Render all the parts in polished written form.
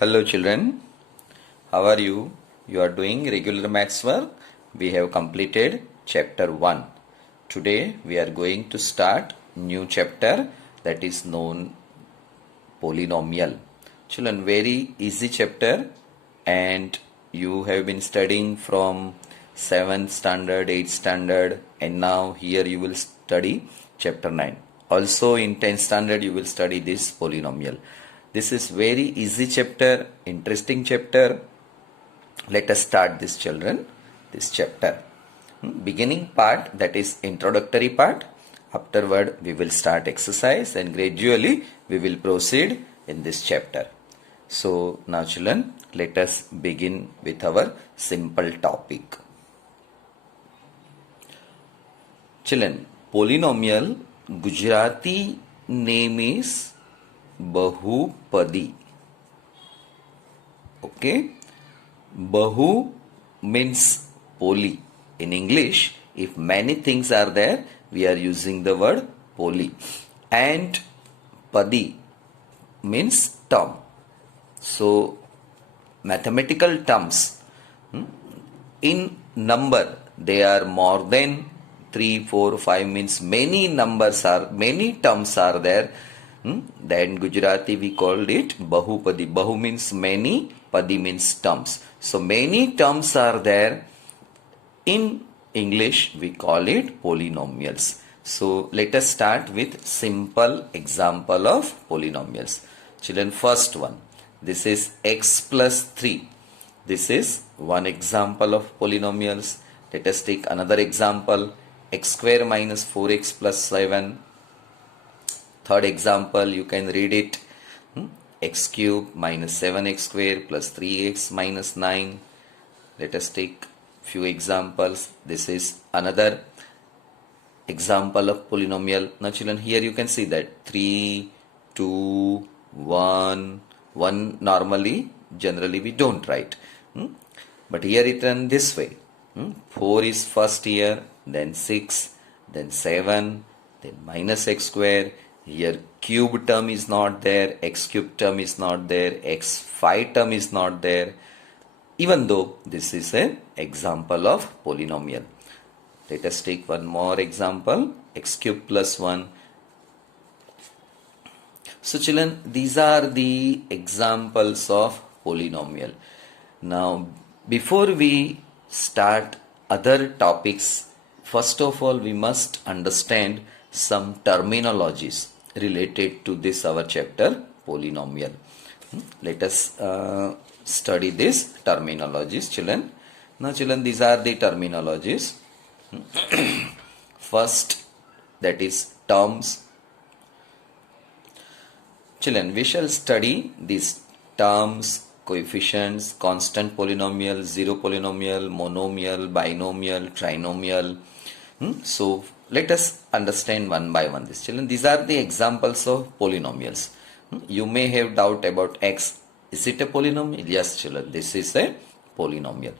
Hello children, how are you? You are doing regular maths work. We have completed chapter 1. Today we are going to start new chapter that is known polynomial. Children, very easy chapter and you have been studying from 7th standard, 8th standard and now here you will study chapter 9. Also in 10th standard you will study this polynomial. This is very easy chapter, interesting chapter. Let us start this children, this chapter. Beginning part, that is introductory part. Afterward we will start exercise and gradually we will proceed in this chapter. So now children, let us begin with our simple topic. Children, polynomial Gujarati name is Bahupadi. Okay? Bahu means poly. In English, if many things are there, we are using the word poly. And Padi means term. So, mathematical terms, in number, they are more than 3, 4, 5 means many terms are there. Then Gujarati we called it Bahupadi. Bahu means many, Padi means terms. So many terms are there. In English we call it polynomials. So let us start with simple example of polynomials. Children, first one. This is x plus 3. This is one example of polynomials. Let us take another example. X square minus 4x plus 7. Third example, you can read it. X cube minus 7x square plus 3x minus 9. Let us take few examples. This is another example of polynomial. Now children, here you can see that 3, 2, 1. 1 normally, generally we don't write. But here it written this way. 4 is first here, then 6, then 7, then minus x square. Here cube term is not there, x cube term is not there, x5 term is not there, even though this is an example of polynomial. Let us take one more example, x cube plus 1. So children, these are the examples of polynomial. Now before we start other topics, first of all we must understand some terminologies related to this our chapter polynomial. Let us study this terminologies, children. Now children, these are the terminologies. First, that is terms. Children, we shall study these terms, coefficients, constant polynomial, zero polynomial, monomial, binomial, trinomial. So let us understand one by one this. Children, these are the examples of polynomials. You may have doubt about x. Is it a polynomial? Yes children, this is a polynomial.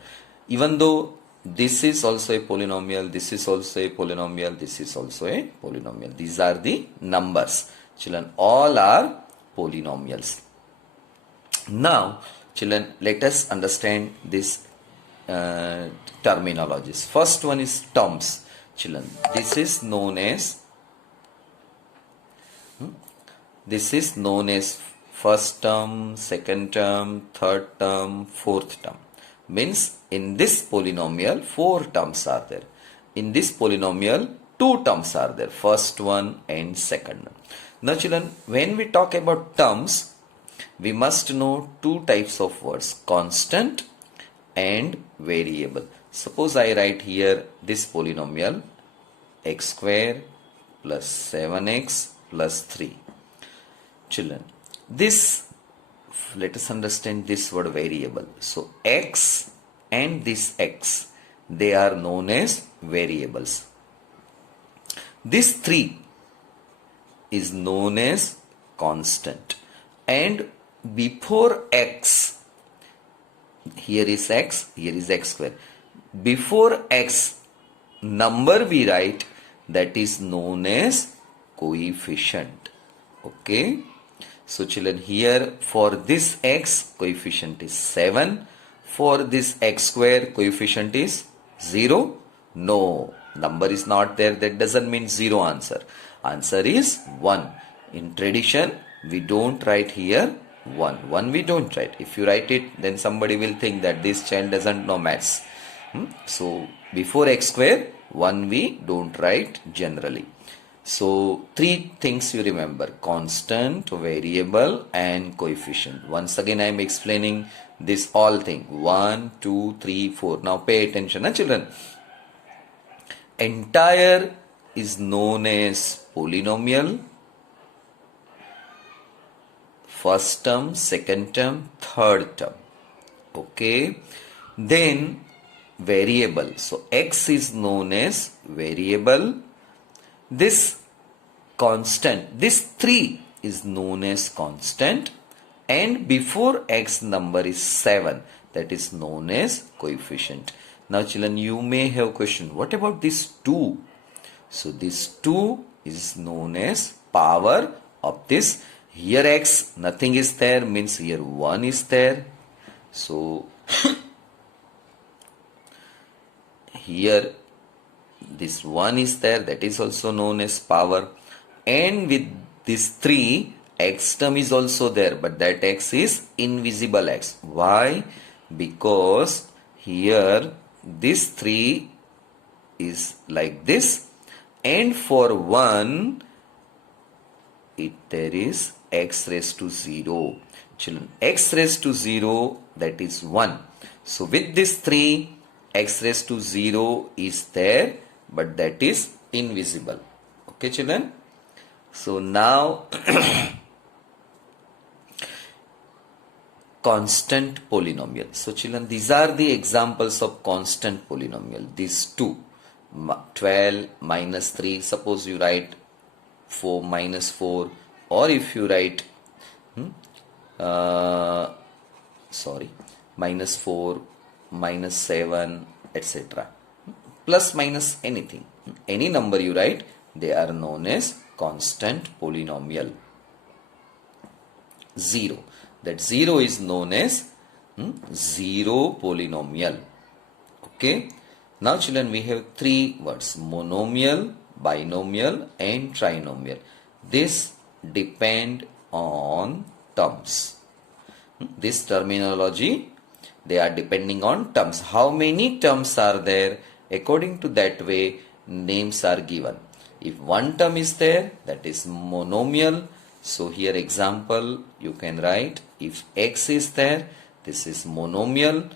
Even though this is also a polynomial, this is also a polynomial, this is also a polynomial. These are the numbers. Children, all are polynomials. Now children, let us understand this terminologies. First one is terms. Children, this is known as first term, second term, third term, fourth term. Means in this polynomial 4 terms are there. In this polynomial 2 terms are there, first one and second one. Now children, when we talk about terms, we must know 2 types of words, constant and variable. Suppose I write here this polynomial x square plus 7x plus 3. Children, this, let us understand this word variable. So x and this x, they are known as variables. This 3 is known as constant, and before x, here is x, here is x square. Before x number we write, that is known as coefficient. Okay. So children, here for this x coefficient is 7. For this x square coefficient is 0. No, number is not there. That doesn't mean 0 answer. Answer is 1. In tradition, we don't write here 1. 1 we don't write. If you write it, then somebody will think that this child doesn't know maths. So before x square, 1 we don't write generally. So three things you remember: constant, variable and coefficient. Once again I am explaining this all thing. 1, 2, 3, 4. Now pay attention, children. Entire is known as polynomial. First term, second term, third term. Okay. Then variable. So x is known as variable. This constant, this 3 is known as constant, and before x number is 7, that is known as coefficient. Now children, you may have question, what about this 2? So this 2 is known as power of this. Here x, nothing is there, means here 1 is there. So here this 1 is there, that is also known as power. And with this 3, x term is also there, but that x is invisible x. Why? Because here this 3 is like this, and for 1 there is x raised to 0. Children, x raised to 0, that is 1. So with this 3, x raised to 0 is there, but that is invisible. Okay children? So now constant polynomial. So children, these are the examples of constant polynomial. These two, 12 minus 3. Suppose you write 4 minus 4, or if you write minus 4, minus 7, etc. Plus minus anything. Any number you write, they are known as constant polynomial. 0. That 0 is known as 0 polynomial. Okay. Now children, we have three words: monomial, binomial and trinomial. This depend on terms. This terminology, they are depending on terms. How many terms are there? According to that way, names are given. If one term is there, that is monomial. So here example, you can write, if x is there, this is monomial.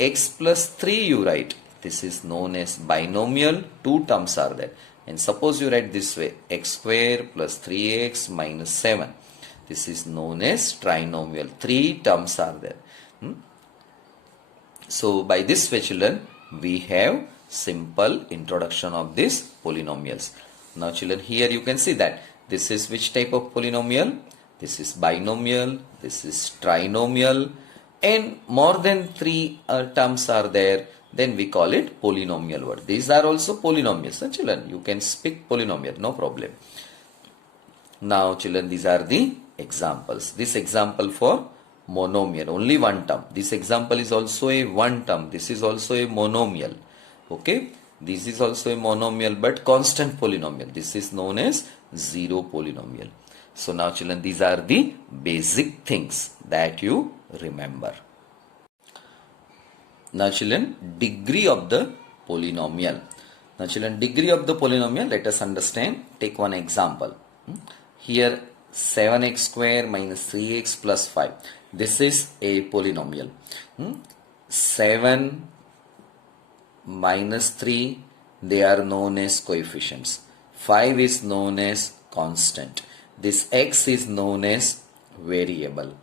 X plus 3 you write, this is known as binomial. Two terms are there. And suppose you write this way, x square plus 3x minus 7. This is known as trinomial. Three terms are there. So by this way children, we have simple introduction of these polynomials. Now children, here you can see that this is which type of polynomial? This is binomial, this is trinomial, and more than 3 terms are there, then we call it polynomial word. These are also polynomials. So children, you can speak polynomial, no problem. Now children, these are the examples. This example for monomial, only one term. This example is also a one term. This is also a monomial. Okay. This is also a monomial but constant polynomial. This is known as 0 polynomial. So now children, these are the basic things that you remember. Now children, degree of the polynomial. Now children, degree of the polynomial, let us understand. Take one example. Here 7x square minus 3x plus 5. This is a polynomial. 7 minus 3, they are known as coefficients. 5 is known as constant. This x is known as variable.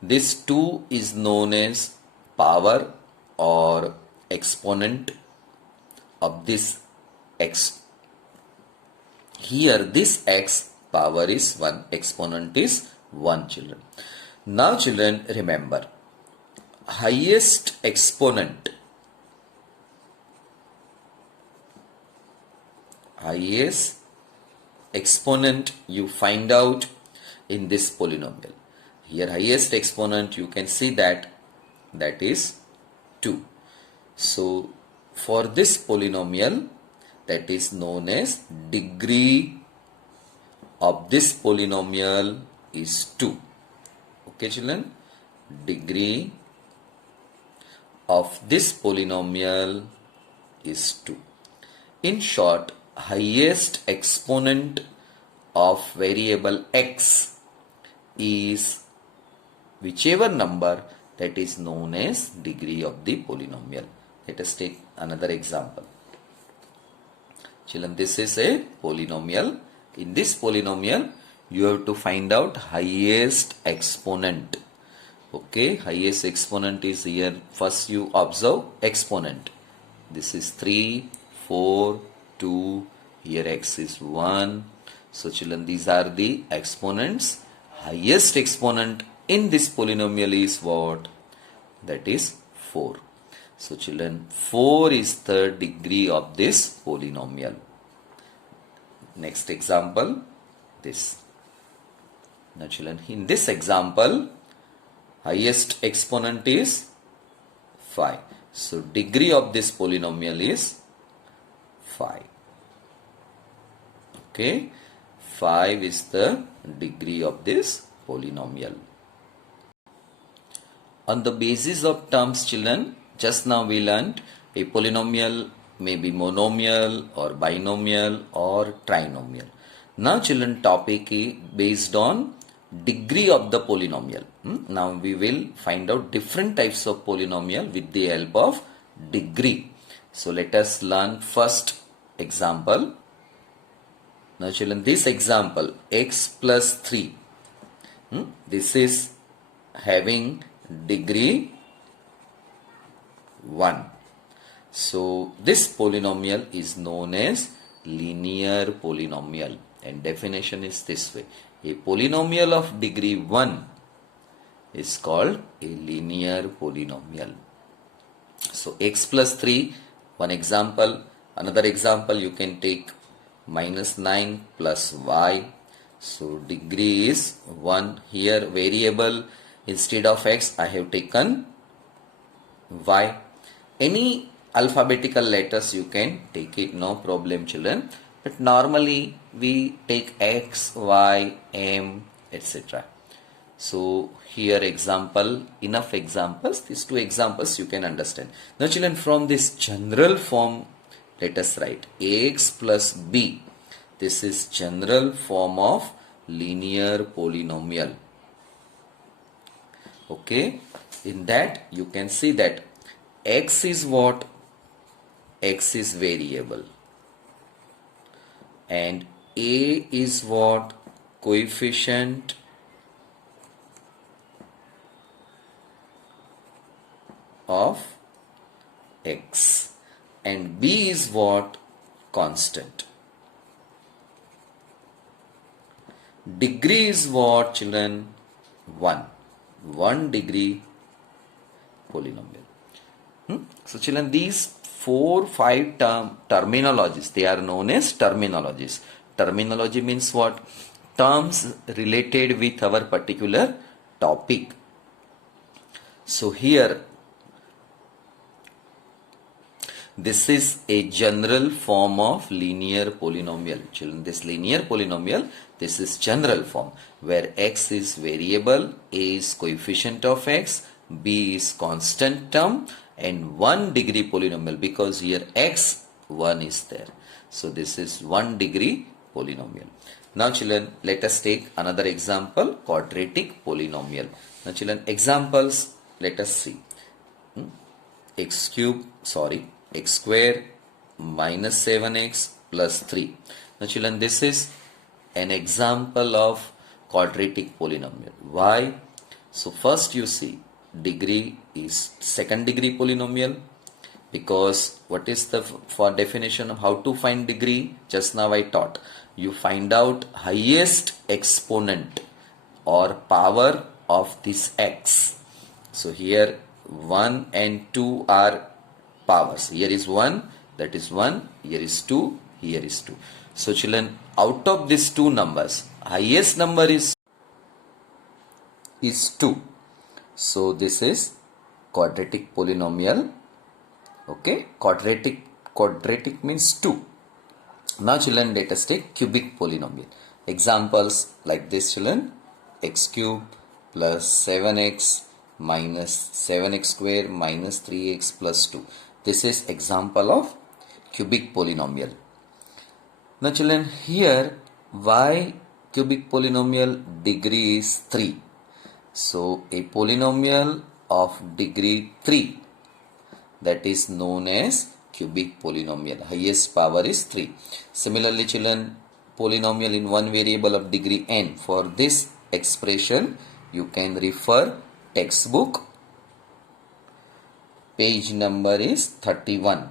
This 2 is known as power or exponent of this x. Here this x power is 1, exponent is 1 children. Now children, remember, highest exponent, highest exponent you find out in this polynomial. Here highest exponent you can see that is 2. So for this polynomial, that is known as degree of this polynomial is 2. Okay children, degree of this polynomial is 2. In short, highest exponent of variable x is whichever number that is known as degree of the polynomial. Let us take another example. Children, this is a polynomial. In this polynomial, you have to find out highest exponent. Okay, highest exponent is here. First you observe exponent. This is 3, 4, 2. Here x is 1. So children, these are the exponents. Highest exponent in this polynomial is what? That is 4. So children, 4 is the degree of this polynomial. Next example, this. Now children, in this example, highest exponent is 5. So degree of this polynomial is 5. Okay, 5 is the degree of this polynomial. On the basis of terms, children, just now we learned a polynomial may be monomial or binomial or trinomial. Now children, topic is based on degree of the polynomial. Now we will find out different types of polynomial with the help of degree. So let us learn first example. Now children, this example x plus 3, this is having degree 1. So this polynomial is known as linear polynomial, and definition is this way. A polynomial of degree 1 is called a linear polynomial. So x plus 3, one example. Another example you can take minus 9 plus y. So degree is 1. Here variable instead of x I have taken y. Any alphabetical letters you can take it, no problem children. But normally we take x, y, m, etc. So here example, enough examples. These 2 examples you can understand. Now children, from this general form, let us write ax plus b. This is general form of linear polynomial. Okay, in that you can see that x is what? X is variable, and a is what? Coefficient of x, and b is what? Constant. Degree is what children? 1 degree polynomial. So children, these 4-5 terminologies, they are known as terminologies. Terminology means what? Terms related with our particular topic. So here this is a general form of linear polynomial. Children, this linear polynomial, this is general form where x is variable, a is coefficient of x, b is constant term, and 1 degree polynomial, because here x 1 is there. So this is 1 degree polynomial. Now children, let us take another example, quadratic polynomial. Now children, examples, let us see. X square minus 7x plus 3. Now children, this is an example of quadratic polynomial. Why? So first you see degree is second degree polynomial, because what is the for definition of how to find degree? Just now I taught you find out highest exponent or power of this x. So here 1 and 2 are powers. Here is 1, that is 1, here is 2, here is 2. So children, out of these two numbers, highest number is 2. So this is quadratic polynomial. Okay, quadratic means 2. Now children, let us take cubic polynomial. Examples like this children, x cube plus 7x minus 7x square minus 3x plus 2. This is example of cubic polynomial. Now children, here y cubic polynomial degree is 3. So a polynomial of degree 3, that is known as cubic polynomial. Highest power is 3. Similarly children, polynomial in one variable of degree n. For this expression you can refer textbook. Page number is 31.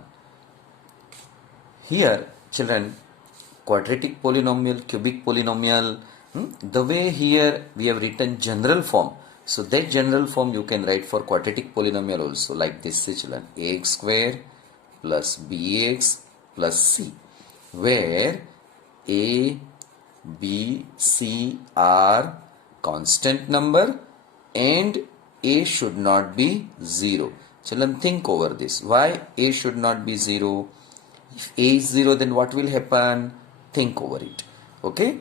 Here children, quadratic polynomial, cubic polynomial, the way here we have written general form. So that general form you can write for quadratic polynomial also, like this children, ax square plus bx plus c, where a, b, c are constant number and a should not be 0. Children, think over this. Why a should not be 0? If a is 0, then what will happen? Think over it. Okay.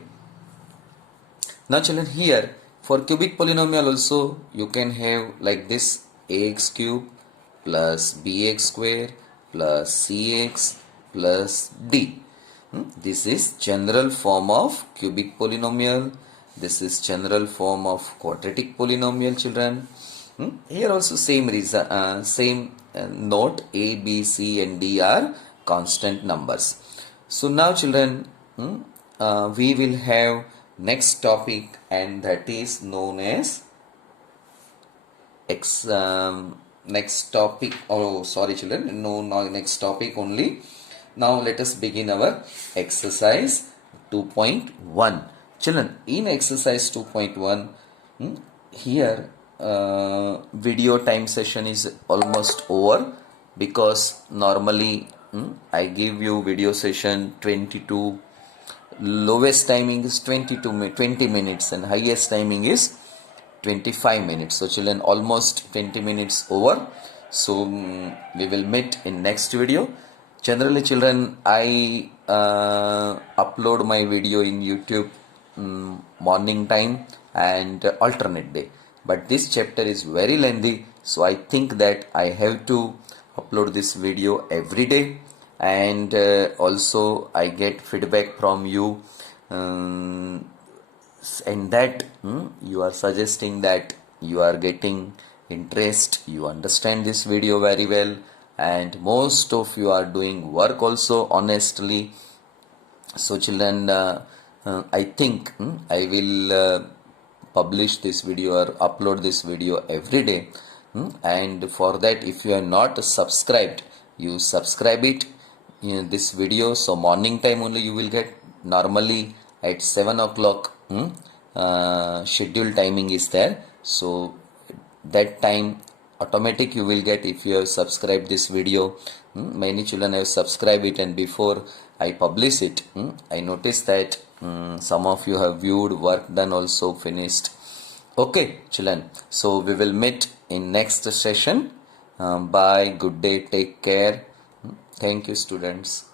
Now children, here for cubic polynomial also you can have like this, ax cube plus bx square plus cx plus d. This is general form of cubic polynomial. This is general form of quadratic polynomial children. Here also same reason, same note, a, b, c and d are constant numbers. So now children, we will have next topic, and that is known as next topic. Oh sorry children, no, next topic only. Now let us begin our exercise 2.1. Children, in exercise 2.1, here video time session is almost over, because normally I give you video session 22, lowest timing is 20 minutes and highest timing is 25 minutes. So children, almost 20 minutes over. So we will meet in next video. Generally children, I upload my video in YouTube morning time and alternate day, but this chapter is very lengthy, so I think that I have to upload this video every day. And also I get feedback from you, and that you are suggesting that you are getting interest, you understand this video very well, and most of you are doing work also honestly. So children, I think I will publish this video or upload this video every day, and for that, if you are not subscribed, you subscribe it in this video. So morning time only you will get. Normally at 7 o'clock schedule timing is there, so that time automatic you will get if you have subscribed this video. Many children have subscribed it, and before I publish it, I noticed that some of you have viewed, work done also, finished. Okay children, so we will meet in next session. Bye, good day, take care. Thank you students.